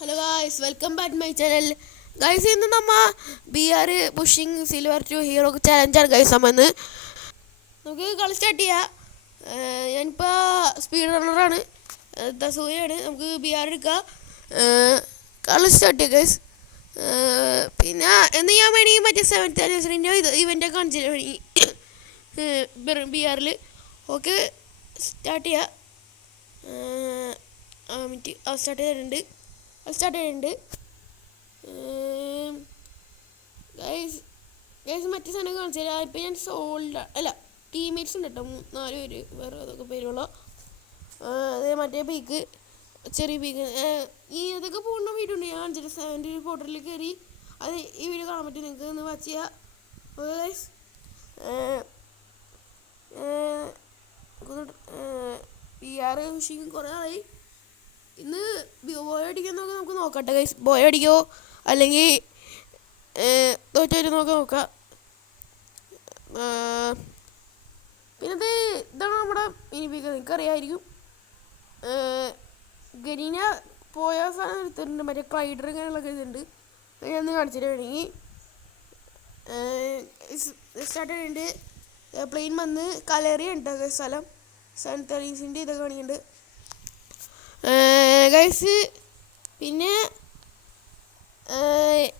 Hello guys, welcome back my channel. Guys, ഇന്ന് നമ്മ BR pushing silver to hero ചാലഞ്ചാണ് guys. നമ്മന്ന് നമുക്ക് കളി സ്റ്റാർട്ട് ചെയ്യാം. ഞാനിപ്പോൾ സ്പീഡ് റണ്ണറാണ്, സൂയാണ്. നമുക്ക് BR എടുക്കാം, കളി സ്റ്റാർട്ട് ചെയ്യാം ഗൈസ്. പിന്നെ എന്ന് ഞാൻ വേണമെങ്കിൽ മറ്റേ 7th ആനിവേഴ്സറിൻ്റെ ഇവൻ്റൊക്കെ കാണിച്ചില്ല വേണമെങ്കിൽ BRൽ. ഓക്കെ, സ്റ്റാർട്ട് ചെയ്യാം. സ്റ്റാർട്ട് ചെയ്തിട്ടുണ്ട് ഗൈസ്. മറ്റേ സാധനം കാണിച്ചു തരാം. ഇപ്പം ഞാൻ സോൾഡ് അല്ല, ടീംമേറ്റ്സ് ഉണ്ട് കേട്ടോ, 4 പേര്, വേറെ അതൊക്കെ പേരുള്ള. അതേ മറ്റേ പീക്ക്, ചെറിയ പീക്ക്, ഇതൊക്കെ പോകുന്ന വീഡിയോ ഉണ്ട്. ഞാൻ കാണിച്ചിട്ട് 7 പോർട്ടലിൽ കയറി അത് ഈ വീഡിയോ കാണാൻ പറ്റും. നിങ്ങൾക്ക് ഒന്ന് വാച്ച് ചെയ്യാം. ഓക്കെ ഗൈസ്, BR ഫിഷിങ് കുറേ ആയി. ഇന്ന് ബോയ് അടിക്കുന്നതൊക്കെ നമുക്ക് നോക്കട്ടെ ഗൈസ്. ബോയ് അടിക്കോ അല്ലെങ്കിൽ തോറ്റോ നോക്കാം. പിന്നെ ഇതാണ് നമ്മുടെ ഇനിപ്പിക്കുക. നിങ്ങൾക്കറിയാമായിരിക്കും, ഗരീന പോയ സാധനം എടുത്തിട്ടുണ്ട്. മറ്റേ ക്ലൈഡർ ഇങ്ങനെയുള്ളൊക്കെ ഇതുണ്ട്. ഞാൻ കാണിച്ചിട്ട് വേണമെങ്കിൽ സ്റ്റാർട്ട് ചെയ്തിട്ടുണ്ട്. പ്ലെയിൻ വന്ന് കലറിയ ഉണ്ട് സ്ഥലം. സൺതറീസിൻ്റെ ഇതൊക്കെ കാണിക്കുന്നുണ്ട് ഗൈസ്. പിന്നെ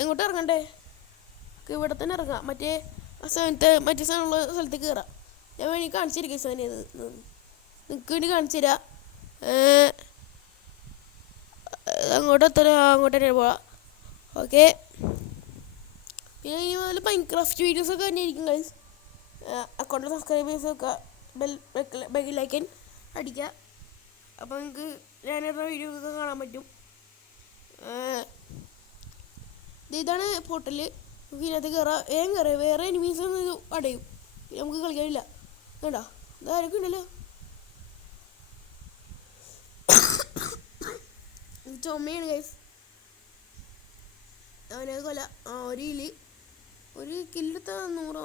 എങ്ങോട്ട് ഇറങ്ങണ്ടേ? ഇവിടെ തന്നെ ഇറങ്ങാം. മറ്റേ സാധനമുള്ള സ്ഥലത്തേക്ക് കയറാം. ഞാൻ വേണമെങ്കിൽ കാണിച്ചിരിക്കും സാധനം. നിങ്ങൾക്ക് വേണ്ടി കാണിച്ചു തരാം. അങ്ങോട്ട് തന്നെ പോവാം. ഓക്കെ, പിന്നെ ഈ മുതൽ മൈൻക്രാഫ്റ്റ് വീഡിയോസൊക്കെ തന്നെ ആയിരിക്കും ഗൈസ്. അക്കൗണ്ട് സബ്സ്ക്രൈബേഴ്സ് വെക്കുക, ബെല്ലൈക്കൻ അടിക്കുക. അപ്പോൾ നിങ്ങൾക്ക് ഞാനിടുന്ന വീഡിയോസൊക്കെ കാണാൻ പറ്റും. ഇതാണ് പോർട്ടൽ. നമുക്ക് ഇതിനകത്ത് കയറാം. വേറെ എനിമീസൊന്നും അടയും, പിന്നെ നമുക്ക് കളിക്കാനില്ല. വേണ്ട, ഇതാരൊക്കെ ഉണ്ടല്ലോ. ചുമയാണ് ഗൈസ്. അവനത് ഒരു കില്ലെടുത്ത 100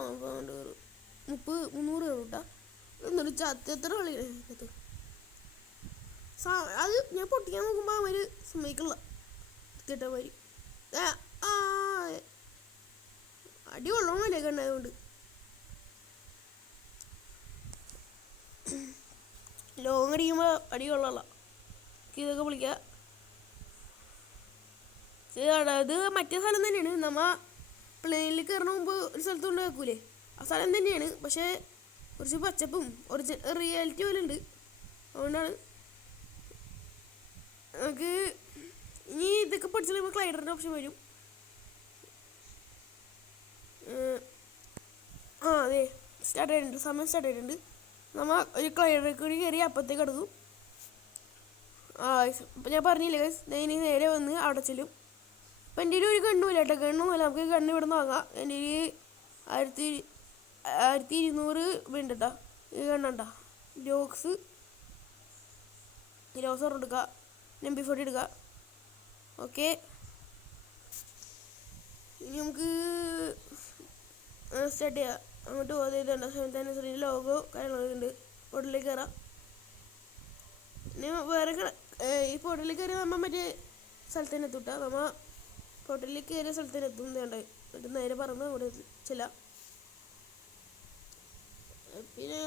300 കേട്ടാ. എന്നൊരു എത്ര കളിക്കത്ത് അത് ഞാൻ പൊട്ടിക്കാൻ നോക്കുമ്പോൾ അവർ സമ്മതിക്കില്ല. കേട്ടമാര് അടി കൊള്ളണമല്ലേ കണ്ടതുകൊണ്ട്. ലോങ് അടിക്കുമ്പോൾ അടി കൊള്ളല്ല. ഇതൊക്കെ വിളിക്കുക. ഇത് മറ്റേ സ്ഥലം തന്നെയാണ്. നമ്മ പ്ലെയിനിൽ കയറണ മുമ്പ് ഒരു സ്ഥലത്ത് കൊണ്ട് വെക്കൂലേ, ആ സ്ഥലം തന്നെയാണ്. പക്ഷേ കുറച്ച് പച്ചപ്പും റിയാലിറ്റി പോലെ ഉണ്ട്. അതുകൊണ്ടാണ് നമുക്ക് ഇനി ഇതൊക്കെ പഠിച്ചു കഴിയുമ്പോൾ ക്ലൈഡറിൻ്റെ ഓപ്ഷൻ വരും. അതെ, സ്റ്റാർട്ട് ചെയ്തിട്ടുണ്ട്. സമയം സ്റ്റാർട്ട് ചെയ്തിട്ടുണ്ട്. നമ്മൾ ഒരു ക്ലൈഡറിൽ കൂടി കയറി അപ്പത്തേക്ക് എടുക്കും. ഇപ്പം ഞാൻ പറഞ്ഞില്ലേ ഗൈസ്, ഇനി നേരെ വന്ന് അവിടെ ചെല്ലും. അപ്പം എൻ്റെ ഒരു ഗണ്ണുമില്ല കേട്ടോ. ഗണ്ണൊന്നുമില്ല. നമുക്ക് ഗണ്ണ് ഇവിടെ നിന്ന് വാങ്ങാം. എൻ്റെ 1200 ഉണ്ട് കേട്ടോ. ഈ ഗണ്ണുണ്ടോ, ഗ്ലോക്സ് എടുക്കുക, MP40 എടുക്കുക. ഓക്കെ, ഇനി നമുക്ക് സ്റ്റാർട്ട് ചെയ്യാം. അങ്ങോട്ട് പോകാതെ 7th ആനിവേഴ്സറിൻ്റെ ലോഗോ കാര്യങ്ങളൊക്കെ ഉണ്ട്. പോർട്ടലിലേക്ക് കയറാം. പിന്നെ വേറെ ഈ പോർട്ടലിലേക്ക് കയറി നമ്മൾ മറ്റേ സ്ഥലത്തിന് എത്തൂട്ടാ. നമ്മൾ പോർട്ടലിലേക്ക് കയറിയ സ്ഥലത്തിന് എത്തും. വേണ്ടേ, എന്നിട്ട് നേരെ പറന്ന് അങ്ങോട്ട് ചെല്ലാം. പിന്നെ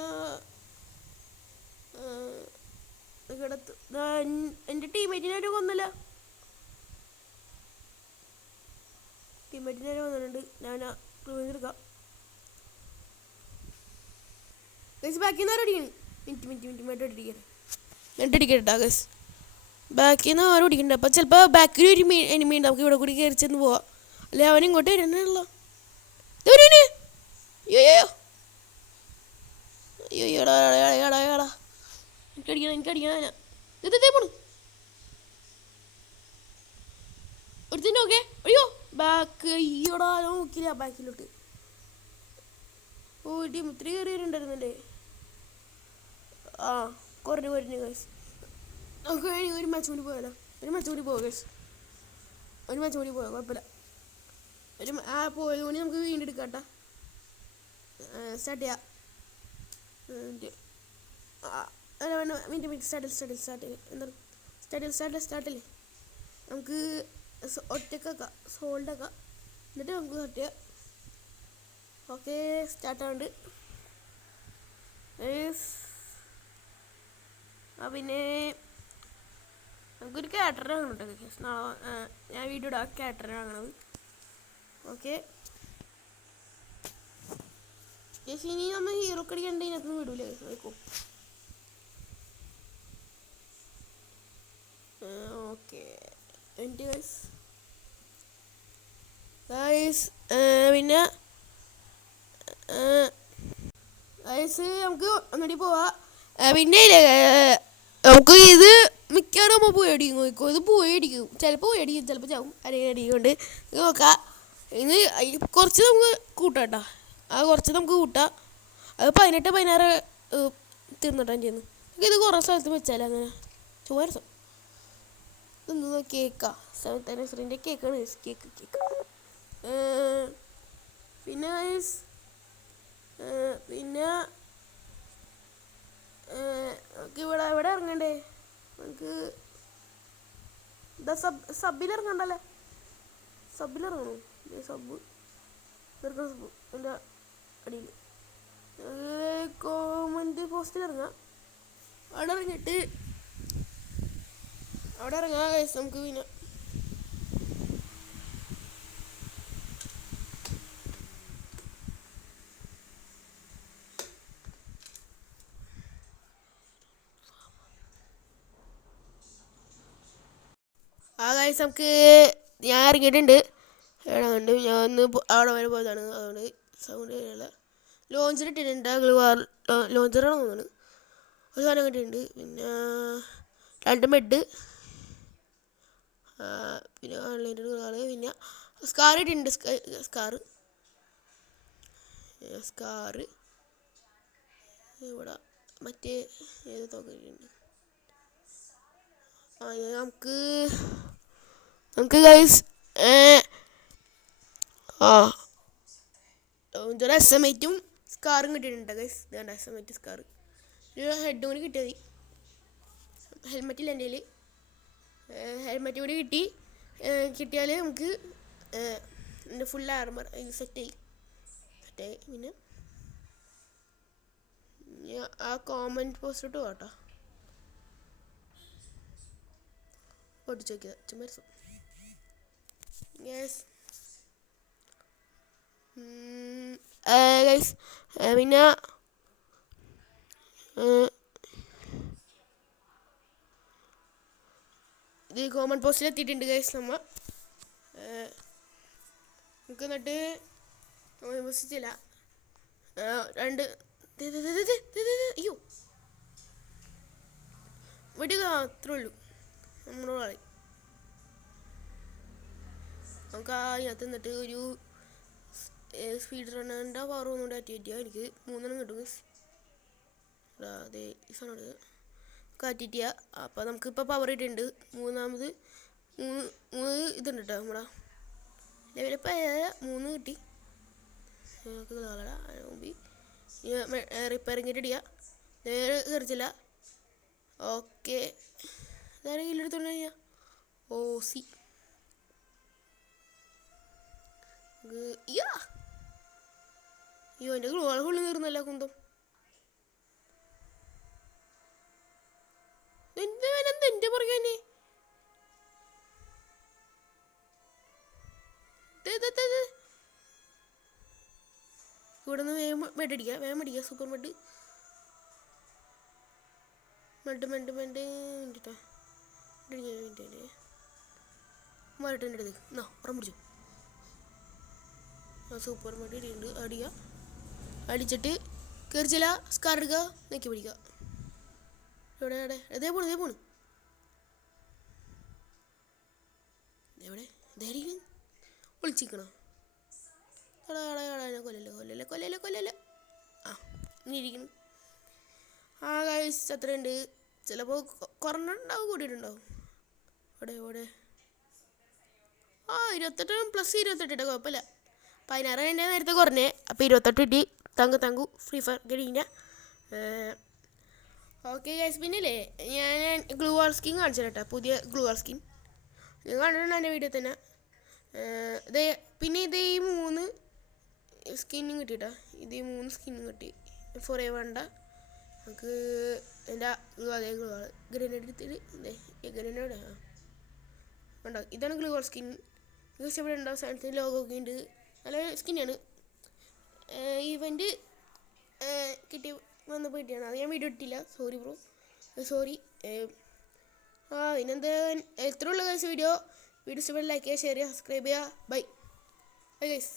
എൻ്റെ ടീമേറ്റിനെ ആരും കൊന്നല്ല. ടീമേറ്റിനെ ആരും കൊന്നിട്ടുണ്ട്. ഞാൻ റിവെഞ്ച് എടുക്കാം. ബാക്കിൽ നിന്ന് ആരും അടിക്കട്ടെ ഗൈസ്. ബാക്കിൽ നിന്ന് ആരും അടിക്കണ്ട. അപ്പം ചിലപ്പോൾ ബാക്കിൽ ഒരു എനിമി ഉണ്ട്. നമുക്ക് ഇവിടെ കൂടി കയറി ചെന്ന് പോവാം. അല്ലെ അവൻ ഇങ്ങോട്ട് വരണല്ലോ. എനിക്കടിക്കണം. ഇതേ പോണു ഒരുത്തിൻ്റെ. ഓക്കെ, അയ്യോ ബാക്ക്, അയ്യോടാ നോക്കില്ല ബാക്കിലോട്ട്. ടീം ഇത്തിരി കയറിയിട്ടുണ്ടായിരുന്നല്ലേ. കുറഞ്ഞു ഗൈസ്. നമുക്ക് ഒരു മാച്ച് കൂടി പോയാലോ. ഒരു മാച്ച് കൂടി പോകാം, കുഴപ്പമില്ല. പോയത് കൊണ്ട് നമുക്ക് വീണ്ടും എടുക്കാം കേട്ടോ. സ്റ്റാർട്ട് ചെയ്യാം. മിനിറ്റ് സ്റ്റാർട്ടില്ലേ. നമുക്ക് ഒറ്റക്കാക്കാം, സോൾഡാക്കാം, എന്നിട്ട് നമുക്ക് തട്ടിയ. ഓക്കെ, സ്റ്റാർട്ടാവുന്നുണ്ട്. പിന്നെ നമുക്കൊരു കാറ്ററിന് വാങ്ങണം കേട്ടോ. ഞാൻ വീഡിയോ ഇടാം കാറ്ററിന് വാങ്ങണത്. ഓക്കെ, ഇനി നമ്മൾ ഹീറോ കടിക്കണ്ട ഇതിനകത്ത് വിടൂലേ? നോക്കൂ. ഓക്കെ എൻ്റെ ഗൈസ് പിന്നെ ഗൈസ് നമുക്ക് ഒന്നുകൂടി പോവാ. പിന്നെ നമുക്ക് ഇത് മിക്കവാറും നമ്മൾ പോയി അടിക്കും. നോക്കോ, ഇത് പോയി അടിക്കും, ചിലപ്പോൾ പോയി അടിക്കും, ചിലപ്പോൾ ചാവും. അല്ലെങ്കിൽ അടിക്കൊണ്ട് നോക്കാം. ഇന്ന് കുറച്ച് നമുക്ക് കൂട്ടാം കേട്ടോ. കുറച്ച് നമുക്ക് കൂട്ടാം. അത് 18-16 തീർന്നിട്ടാൻ ചെയ്യുന്നു. ഇത് കുറേ സ്ഥലത്ത് വെച്ചാലേ അങ്ങനെ ചുമ്മാ രസം. ഇതൊന്ന് കേക്കാ, 7th anniversary കേക്കാണ്. കേക്ക് പിന്നെ നമുക്ക് ഇവിടെ ഇറങ്ങണ്ടേ? നമുക്ക് എന്താ സബിലിറങ്ങണ്ടല്ലേ? സബിലിറങ്ങണോ? സബ് എൻ്റെ അടിയിൽ കോമൻറ്റ് പോസ്റ്റിൽ ഇറങ്ങാം. അവിടെ ഇറങ്ങിയിട്ട് അവിടെ ഇറങ്ങാം ഗൈസ്. നമുക്ക് പിന്നെ ഗൈസ് നമുക്ക് ഞാൻ ഇറങ്ങിയിട്ടുണ്ട്. കണ്ട് ഞാൻ ഒന്ന് അവിടെ വരെ പോയതാണ്, അതുകൊണ്ട് സൗണ്ട് കാര്യമില്ല. ലോഞ്ചർ ഇട്ടിട്ടുണ്ട്, ലോഞ്ചറാണ് തോന്നുന്നത്. ഒരു സാധനം കിട്ടിയിട്ടുണ്ട്. പിന്നെ 2 മെഡ്, പിന്നെ അൺലൈൻഡ് കളർ, പിന്നെ സ്കാർ ഇട്ടിട്ടുണ്ട്. സ്കാർ ഇവിടെ മറ്റേ ഏത് തോക്കിട്ടുണ്ട്. നമുക്ക് ഗൈസ് ലോഞ്ചർ എസ്എംഐറ്റും സ്കാറും കിട്ടിയിട്ടുണ്ട് ഗൈസ്. വേണ്ട എസ്എംഐറ്റ് സ്കാർ, ഒരു ഹെഡ് കൂടി കിട്ടിയാൽ മതി. ഹെൽമെറ്റില്ല എൻ്റെ കയ്യിൽ. ഹെൽമെറ്റ് കൂടി കിട്ടിയാൽ നമുക്ക് എൻ്റെ ഫുൾ ആർമർ സെറ്റായി. പിന്നെ ആ കോമൻറ്റ് പോസ്റ്റ് പോട്ടോ, പൊട്ടിച്ച് നോക്കിയത് ചുമ്മാ രസം. Yes guys. പിന്നെ ഇത് കോമൺ പോസ്റ്റിൽ എത്തിയിട്ടുണ്ട് ഗൈസ്. നമുക്ക് എന്നിട്ട് വിശ്വസിച്ചില്ല. 2 അയ്യോ വിടുക, അത്രേ ഉള്ളൂ നമ്മുടെ കളി. നമുക്ക് അതിനകത്ത് നിന്നിട്ട് ഒരു സ്പീഡ് റണ്ണറിൻ്റെ പവർ ഒന്നുകൂടി ആക്ടിവേറ്റ് ചെയ്യാം. എനിക്ക് 3 കിട്ടും ഗൈസ്. അതെ ഈ സാധനം കാറ്റിറ്റ് ചെയ്യുക. അപ്പോൾ നമുക്കിപ്പോൾ പവർ ഇട്ടുണ്ട്. 3 ഇതുണ്ട് കേട്ടോ. നമ്മുടെ ലെവലിപ്പോൾ 3 കിട്ടി. റിപ്പയറിങ്ങിട്ട് ഇടിക്കുക. നേരെ കയറിച്ചില്ല. ഓക്കെ, നേരെ കയ്യിലെടുത്തോണ്ട് കഴിഞ്ഞാൽ സി അയ്യോ എൻ്റെ ഗ്ലൂവാൾ തീർന്നല്ല കുന്തം. എൻ്റെ പുറകെ തന്നെ ഇവിടെ നിന്ന് വേഗം മെഡടിക്കുക. സൂപ്പർ മെഡ് വേണ്ടിട്ടാ മാറിട്ടെൻ്റെ അടുത്ത് എന്നാ ഉറം പിടിച്ചു. സൂപ്പർ മെഡ് ഇടിയുണ്ട്. അടിച്ചിട്ട് കയറിച്ചില്ല. സ്കാർ എടുക്കുക, നെക്കി പിടിക്കുക. എവിടെ ഇതേ പോണ് എവിടെ ഒളിച്ചിക്കണോ? കൊല്ലല്ല. ഇനി ഇരിക്കുന്നു. ഗൈസ് അത്രയുണ്ട്. ചിലപ്പോൾ കുറഞ്ഞിട്ടുണ്ടാവും, കൂടിയിട്ടുണ്ടാവും. ഇവിടെ 28 പ്ലസ് 28 കുഴപ്പമില്ല. 16 എൻ്റെ നേരത്തെ കുറഞ്ഞേ. അപ്പോൾ 28 കിട്ടി. തങ്കു ഫ്രീ ഫയർ കഴിഞ്ഞ. ഓക്കെ ഗൈസ്, പിന്നില്ലേ ഞാൻ ഗ്ലൂ വാൾ സ്കിൻ കാണിച്ചു കേട്ടോ. പുതിയ ഗ്ലൂ വാൾ സ്കിൻ നിങ്ങൾ കണ്ടിട്ടുണ്ട് എൻ്റെ വീഡിയോ തന്നെ. പിന്നെ ഇത് ഈ 3 സ്കിന്നും കിട്ടിയിട്ടാ. ഇത് ഈ 3 സ്കിന്നും കിട്ടി. ഫോറേ വേണ്ട നമുക്ക് എൻ്റെ അതേ ഗ്രനേഡ് എടുത്തിട്ട് ഗ്രനേഡ് വേണ്ട. ഇതാണ് ഗ്ലൂ വാൾ സ്കിൻ. നിങ്ങൾക്ക് ഇവിടെ ഉണ്ടാവും. സാധനത്തിന് ലോഗൊക്കെ ഉണ്ട്. നല്ല സ്കിന്നാണ്. ഇവൻ്റ് കിട്ടി വന്ന് പോയിട്ടാണ്. അത് ഞാൻ വീഡിയോ ഇട്ടില്ല. Sorry bro, sorry. പിന്നെന്താ എത്ര ഉള്ള ഗൈസ് വീഡിയോ ഇഷ്ടപ്പെട്ട ലൈക്ക് ചെയ്യുക, ഷെയർ ചെയ്യുക, സബ്സ്ക്രൈബ് ചെയ്യുക. Bye bye guys.